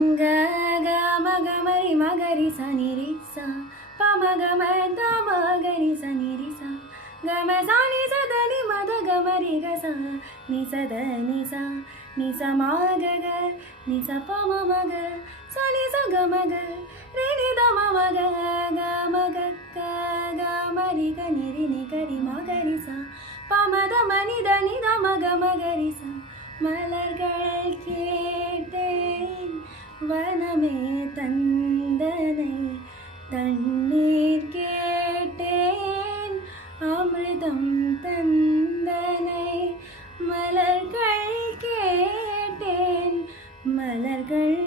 Ga ga ma ga ma ri ma ga ri sa ni ri sa pa ma ga ma da ma ga ri sa ni ri sa ga ma sa ni sa da ni ma da ga ma ri ga sa ni sa da ni sa ma ga ni sa pa ma ga sa ni sa ga ma ga re ni da ma ga ma ga ma ri ga ni ga ri ma ga ri sa pa ma da ma ni da ma ga ri sa மலர்கள் கேட்டேன் வனமே தந்தனை தண்ணீர் கேட்டேன் அமிர்தம் தந்தனை மலர்கள் கேட்டேன் மலர்கள்